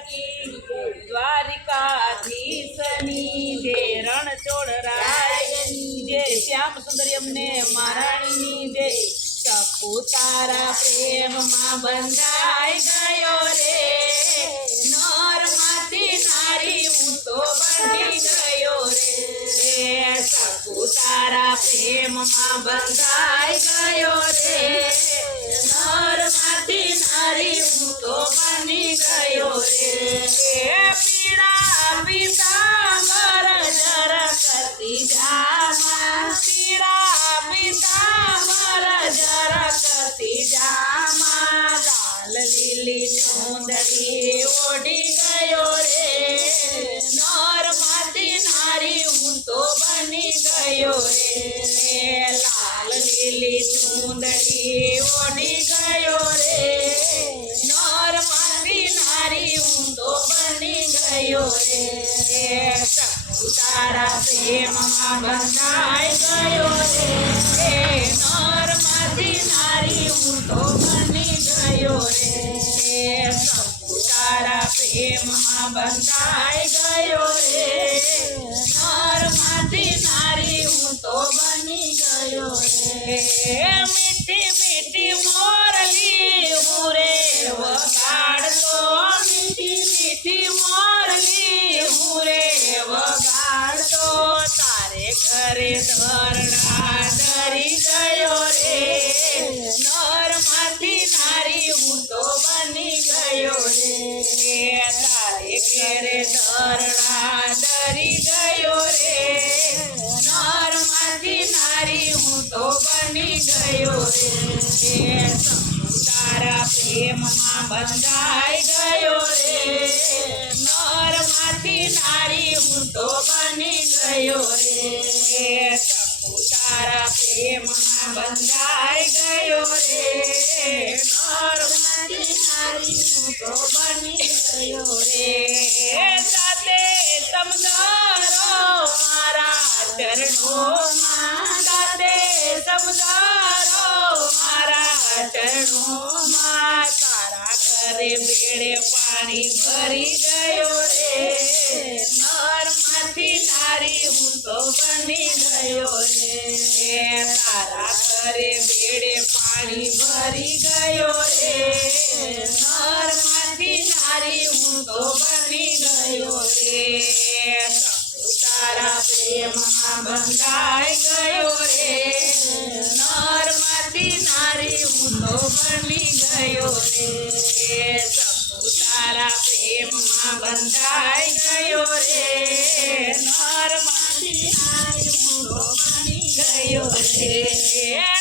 દ્વારિકાધીશની જે રણછોડ રાયની જે શ્યામ સુંદરી અમને જય સપુતારા પ્રેમમાં બંધાઈ ગયો રે. નરમાંથી નારી હું તો બની ગયો રે. સપુતારા પ્રેમમાં બંધાઈ ગયો રે. નરમાંથી લાલ લીલી ઓડી ગયો રે. નરમાંથી નારી હું તો બની ગયો રે. લાલ લીલી ચુંદડી ઓડી ગયો રે. નરમાંથી નારી હું તો બની ગયો રે. તારા પ્રેમમાં બંધાઈ રે મીઠી મીઠી મોરલી હું રે વગાડતો મીઠી મીઠી મોરલી હું રે વગાડતો તારે ઘરે ધરણા ડરી ગયો રે નરમાંથી નારી હું તો બની ગયો રે તારે ઘરે ધરણા ધરી તો બની ગયો રે તારા પ્રેમમાં બંધાઈ ગયો રે, નરમાંથી નારી હું તો બની ગયો રે તારા પ્રેમમાં બંધાઈ ગયો રે, નરમાંથી નારી હું તો બની ગયો રે. સાથે સમજારો મારા ચરણોમાં સાથે સમજારો મારા ચરણોમાં તારા ઘરે બેડે પાણી ભરી ગયો રે. નરમાંથી નારી હું તો બની ગયો રે. તારા ઘરે બેડે પાણી ભરી ગયો રે. નરમાંથી નારી હું તો બની ગયો રે. તારા પ્રેમમાં બંધાઈ ગયો રે. બની ગયો રે તારા પ્રેમમાં બંધાઈ ગયો રે નરમાંથી તો બની ગયો રે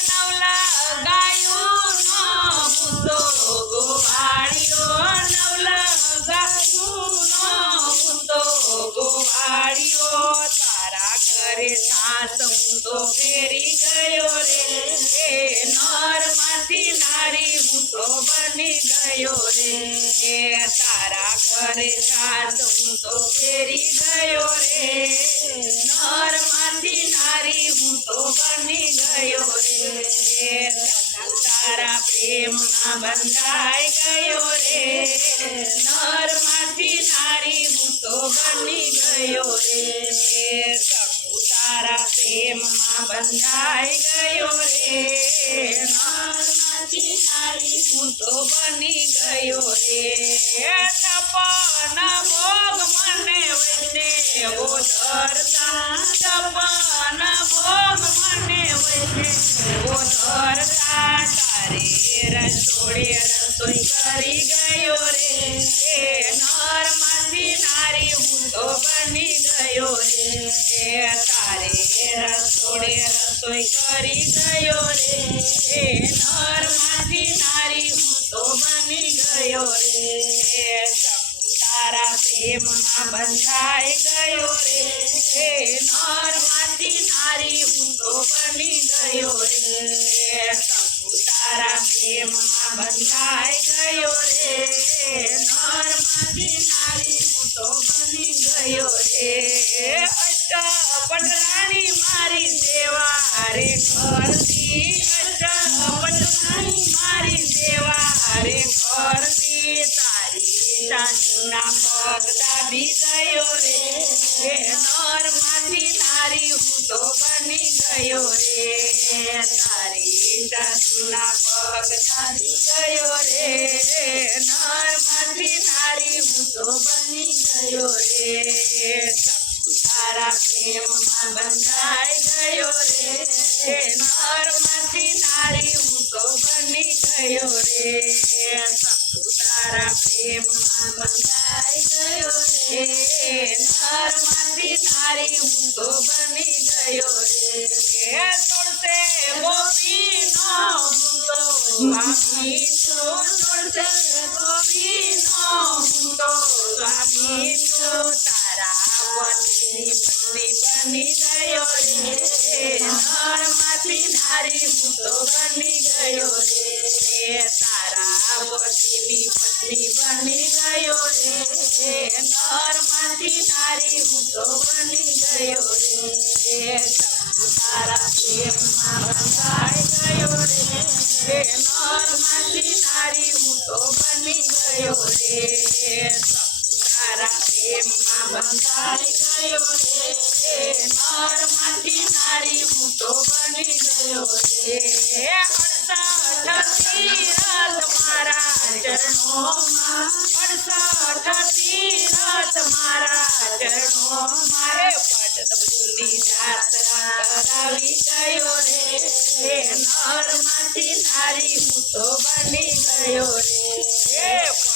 નવલા ગાયું નો મુદ્દો ગોવાળિયો નવલા ગાયું નો મુદ્દો ગોવાળિયો તારા ઘરે સાસ હું ફેરી ગયો રે બની ગયો રે, તારા ઘરે હું તો ફેરી ગયો રે. નરમાંથી નારી હું તો બની ગયો રે તારા પ્રેમમાં બંધાઈ ગયો રે. નરમાંથી નારી હું તો બની ગયો રે તારા પ્રેમમાં બંધાઈ ગયો રે. નરમાંથી નારી હું તો બની ગયો રે. તપના ભોગ મને વૈને એવો ધરતા તપન ભોગ મને વૈને એવો ધરતા તારે રસોડે રસોઈ કરી ગયો રે. નરમાંથી નારી હું તો ગયો તારે રસોડે રસોઈ કરી ગયો રે નરમાંથી નારી હું તો બની ગયો રે તારા પ્રેમમાં બંધાઈ ગયો રે નરમાંથી નારી હું તો બની ગયો રે તારા પ્રેમમાં બંધાઈ ગયો રે નરમાંથી નારી હું તો બની ગયો રે અષ્ટપટરાણી મારી સેવા રે મારી સેવા રે કરતી તારી સાસુના સાસુના પગ ગયો રે. નરમાંથી નારી, હું તો બની ગયો રે. તારી સાસુના પગ દાબી ગયો રે. નરમાંથી નારી, હું તો બની ગયો રે. તારા પ્રેમમાં બંધાઈ ગયો રે. નરમાંથી નારી હું તો બની ગયો રે. સતુ તારા પ્રેમમાં બંધાઈ ગયો રે. નરમાંથી નારી હું તો બની ગયો રે. કે તોડશે ગોપીનો હું તો સ્વામી છું તોડશે નારી હું તો બની ગયો રે, તારા પતિની પત્ની બની ગયો રે નરમાંથી તારી હું તો બની ગયો રે તારા પ્રેમમાં રંગાઈ ગયો રે નરમાંથી તારી હું તો બની ગયો રે તારા પ્રેમમાં બંધાઈ ગયો રે. નરમાંથી નારી, હું તો બની ગયો રે અડસઠ રાત મારા ચરણોમાં. અડસઠ રાત મારા ચરણોમાં. હે પદ્મફૂલની જાત્રા કરાવી ગયો રે. નરમાંથી નારી હું તો બની ગયો રે.